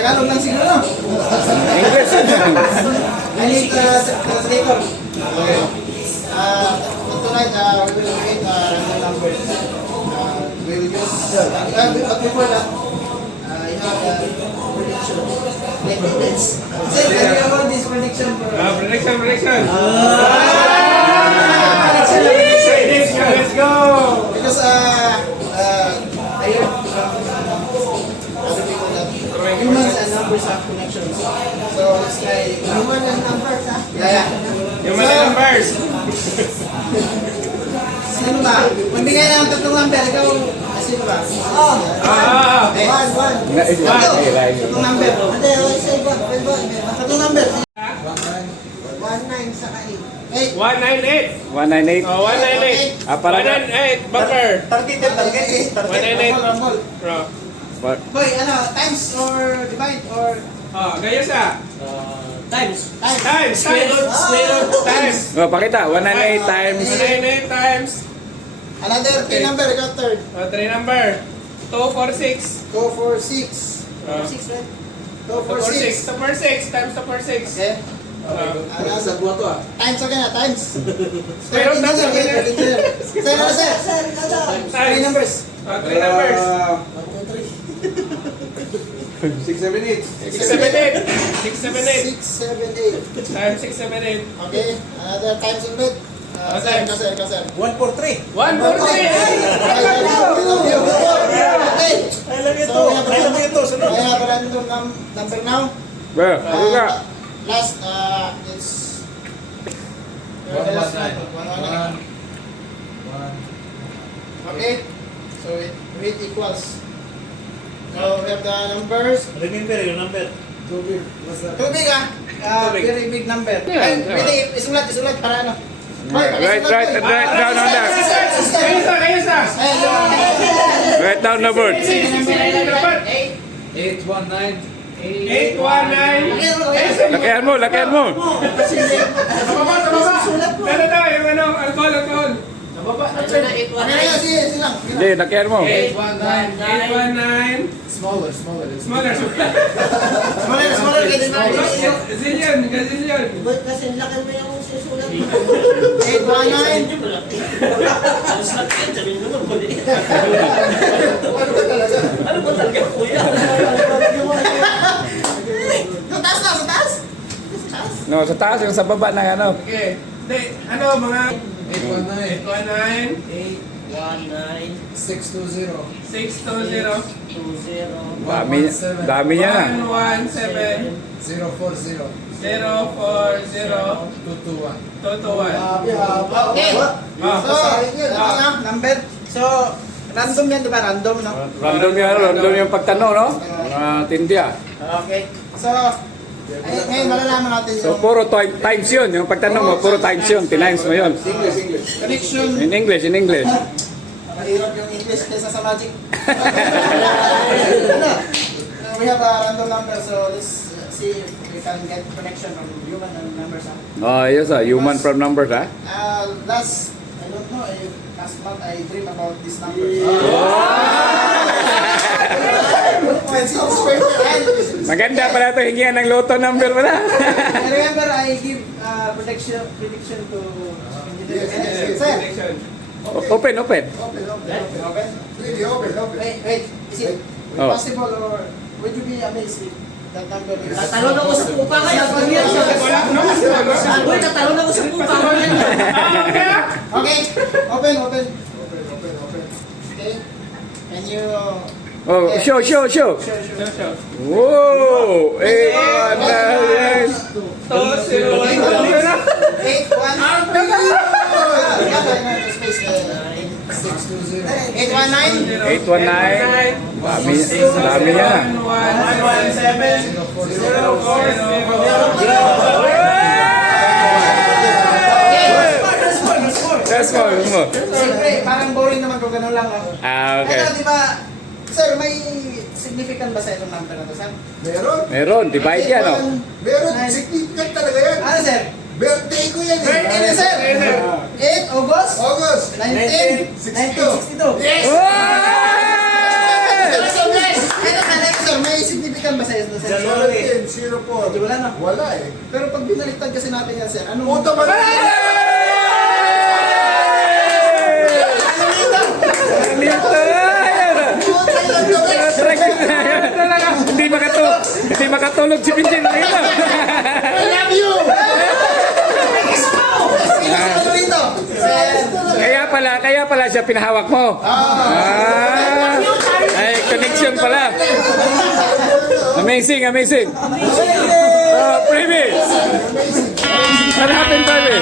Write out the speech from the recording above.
Tagalog lang siguro. English. I need translator. Okay. Tonight, we will create random numbers. We will use, but before that, you have prediction. Let's say that you have this prediction. Prediction. Prediction. Let's go. Because I heard other people that humans and numbers have connections. So let's try human and numbers, ha? Yeah. Human and numbers. Sino ba? Magbigay na ng tatlong number. Ikaw, sino ba? One. Tatlong number. Tatlong number. 19 saka 8. 198. 198. Oh, 198. Para 198. Bumper. Target. 198. Bro. Boy, times or divide or Oh, gaya sa. times? Times. Times. Oh, pakita. 198 times. 198 times. Another three number, got third. 3 number. 246. Go for 6. 6, right? Go for 6. 2 for 6 times 2 for 6. Okay. Sa buwan to Times again, times. Meron na, sir. Sir. Three numbers. 3 numbers. 6, 7, 8. 678. 678. 6, 7, 8. Times 678. Okay. Another times ulit. Sir. 1, 4, 3. 1 for 3. Okay. I love you So, to. Sunod. I have a random number now. Well, ano ka? Last, it's... Last one. Okay. So, it equals. So, we have the numbers. Remember your number. Too big, very big number. Yeah, Ay, yeah. pwede, isulat para ano. Right down on that. Kayo sa. Write down the words. 819. 819. Lakihan mo. Sa baba. Pero daw, yung alcohol. Sa baba. Sige lang. Hindi, lakihan mo. 819. Smaller. Smaller. Smaller ka din. Gazillion. Kasi laki mo yung susulat. 819. Ano ba talaga kuya? Sa taas. No, sa taas yung sa baba ng ano. Okay. Mga 819. 819. 620. 620. 20. Dami niya na. 117. 040. 040. 221. 221. Okay. So, number. So, random yan, di ba? Random, no? Random yung pagtanong, no? Mga tindya. Okay. So, ngayon malalaman natin So, yung puro times yun. Yung pagtanong mo, puro times yun. Tinimes mo yun. connection. In English. Mahirap yung English kaysa sa magic. We have a random number, so let's see if we can get connection from human and numbers. Oh, yes, human from numbers, ha? Last, I don't know if last month I dream about this number. Maganda pala ito. Hingihan ng loto number pala. I remember I give prediction to Sir. Open. Open. Open. Wait. Is it possible or would you be amazed if that number is... Tatalon ako sa pupa kaya. Uy, tatalon ako sa pupa kaya. Okay. Open. Okay. Can you... Oh, show. Sure. Whoa! 819. 819. 819. Dami niya na. 117. Let's go. Siyempre, parang boring naman kung gano'n lang. Ah, okay. Pero di ba, sir, may significant ba sa itong number na to, sir? Meron. Divide yan, no? Meron, significant talaga yan. Ano, sir? Birthday ko yan eh. Ano, sir? 8 August August 1962. Yes! Wow! Ito, sir, may significant ba sa ito, sir? 1704. Di wala na. Wala eh. Pero pag binaliktad kasi natin yan, sir, ano? Puta ba? Hindi makatulog si Pinjin. I love you! Ano rito? Kaya pala siya pinahawak mo. Ay, connection pala. Amazing. Oh, Privy. What happened, Privy?